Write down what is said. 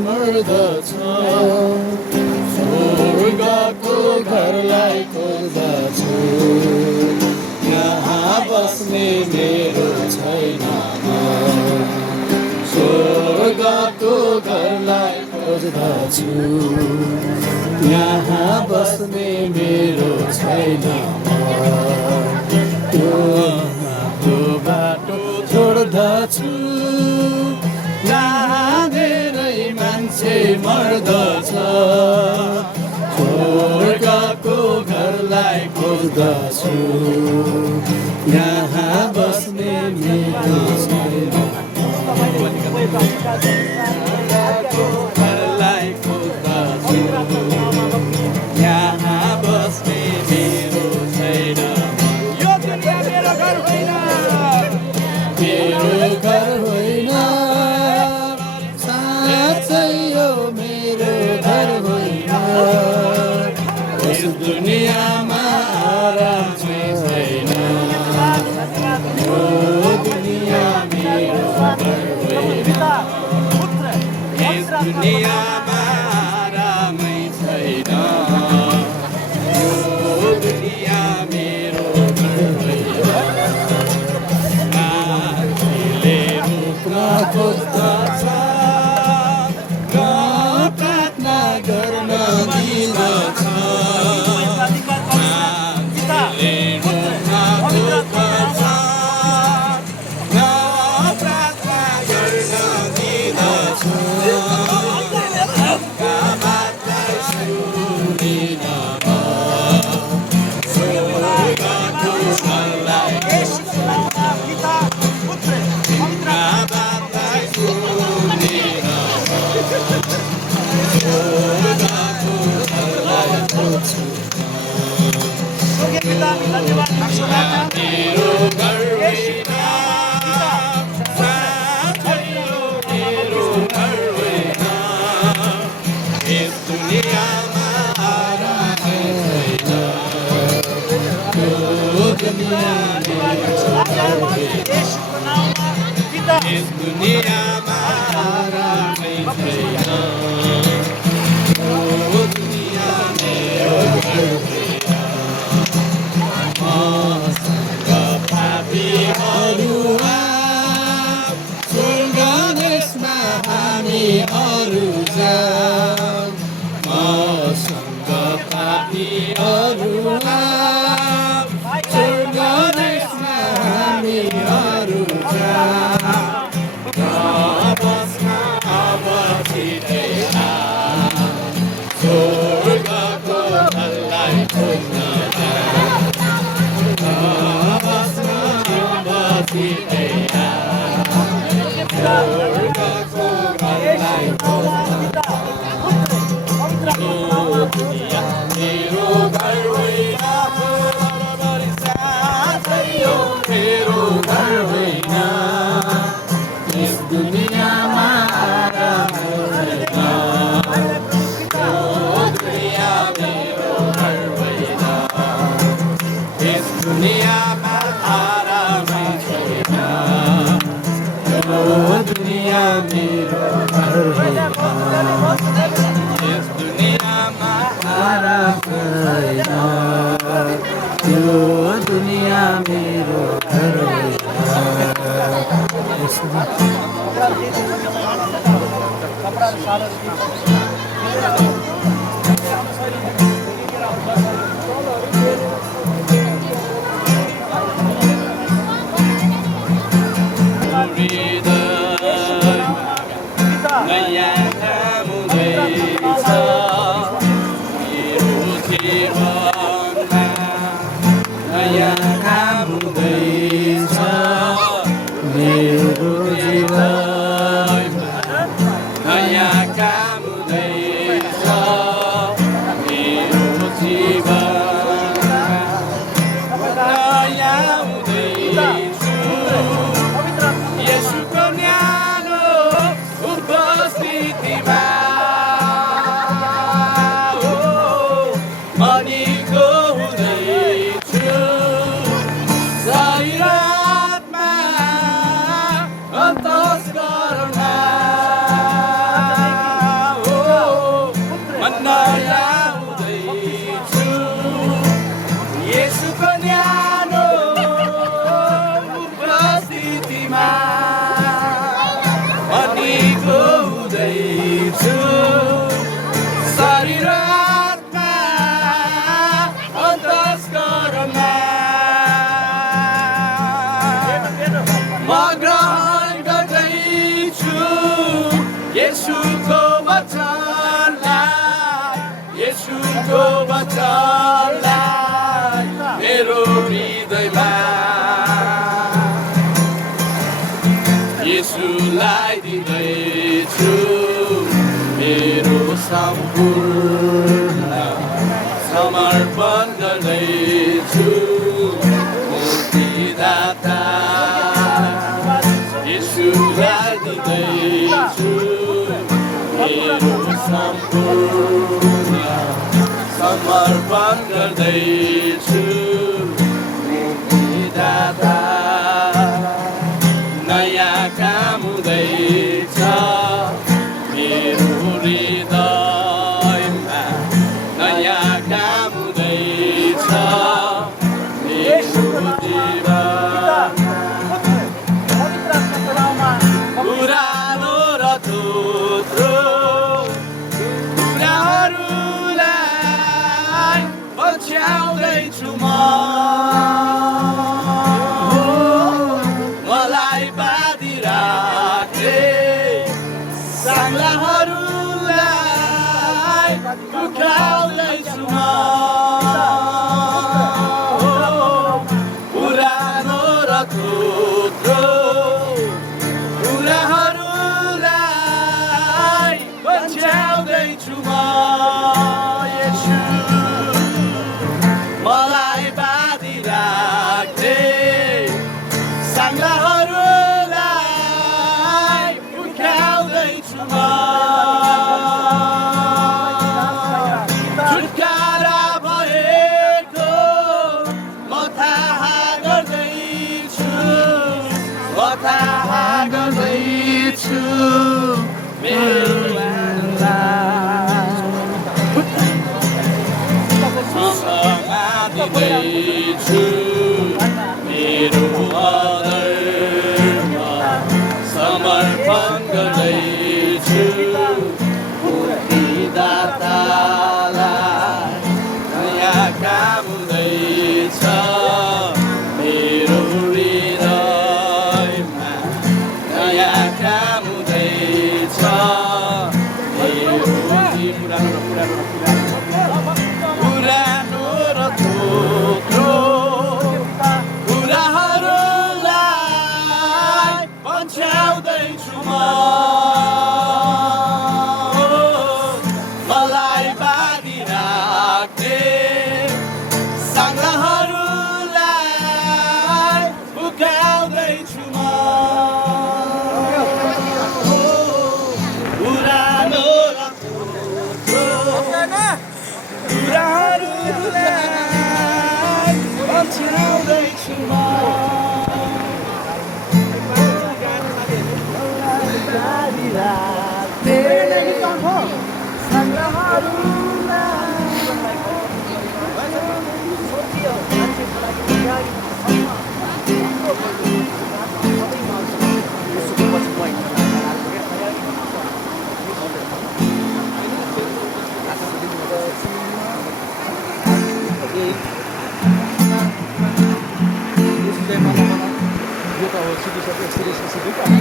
मर्दछ स्वर्गको घरलाई खोज्दछु यहाँ बस्ने मेरो छैन स्वर्गको घरलाई खोज्दछु यहाँ बस्ने मेरो छैन त्यो बाटो छोड्दछु यहाँ धेरै मान्छे मर्दछ स्वर्गको घरलाई खोज्दछु यहाँ बस्ने मेरो छैन घरलाई खोज्दछु यहाँ बस्ने मेरो छैन यो दुनिया मेरो घर होइन मेरो घर होइन साँच्चै यो मेरो घर होइन यस दुनियाँमा आराम छैन यो दुनियाँ मेरो घर होइन यस दुनियाँमा आरामै छैन यो दुनियाँ मेरो घर होइन मान्छेले रोक्न खोज्दछ र प्रार्थना गर्न दिँदछ मान्छेले रोक्न खोज्दछ र प्रार्थना गर्न दिँदछ बातलाई सुनिन स्वर्गको घरलाई बातलाई सुनिन स्वर्गको घरलाई खोज्छु मेरो घर होइन साँच्चै यो मेरो घर होइन यस दुनियाँमा आराम छैन यो दुनियाँ मेरो घर होइन यस दुनियाँमा आरामै छैन यो दुनियाँ मेरो घर होइन मसँग पापीहरू स्वर्ग देशमा हामीहरू जाऊँ मसँग पापीहरू स्वर्ग देशमा हामीहरू जाऊँ र बस्न अब छिटै स्वर्गको घरलाई खोज्न बस्न अब छिटै स्वर्गको घरलाई खोज्न यो दुनियाँ मेरो घर होइन साँच्चै यो मेरो घर होइन यस दुनियाँमा आराम छैन यो दुनियाँ मेरो घर होइन यस दुनियाँमा आरामै छैन यो दुनियाँ मेरो घर होइन यस दुनियाँमा आराम छैन यो दुनियाँ मेरो घर होइन नयाँ काम हुँदैछ मेरो जीवनमा नयाँ काम हुँदैछ मेरो जीवनमा नयाँ काम हुँदैछ तिम्रो वचनलाई मेरो हृदयमा येशूलाई दिँदैछु मेरो सम्पूर्ण समर्पण गर्दैछु मुक्तिदाता येशूलाई दिँदैछु मेरो सम्पूर्ण समर्पण गर्दैछु मुक्तिदाता नयाँ काम हुँदैछ मेरो हृदयमा नयाँ काम हुँदैछ मेरो जीवनमा पुरानो र थुप्रो कुराहरूलाई पछ्याउँदैछु मलाई बाँधी राख्ने साङ्लाहरूलाई उठाउँदैछु पुरानो र थुप्रो कुराहरूलाई पछ्याउँदैछु येशू मलाई बाँधी राख्ने साङ्लाहरूलाई उठाउँदैछु छुटकारा भएको म थाहा गर्दैछु मेरो दिँदैछु मेरो अधर्म समर्पण गर्दैछु मुक्तिदातालाई नयाँ काम हुँदैछ मेरो हृदयमा नयाँ काम हुँदैछ मेरो पुरानो र थुप्रो कुराहरूलाई पछ्याउँदैछु मलाई बाँधी राख्ने साङ्लाहरूलाई फुकाउँदैछु पुरानो र थुप्रो कुराहरूलाई पछ्याउँदैछु यो त हो सिकिसक्यो सिरियस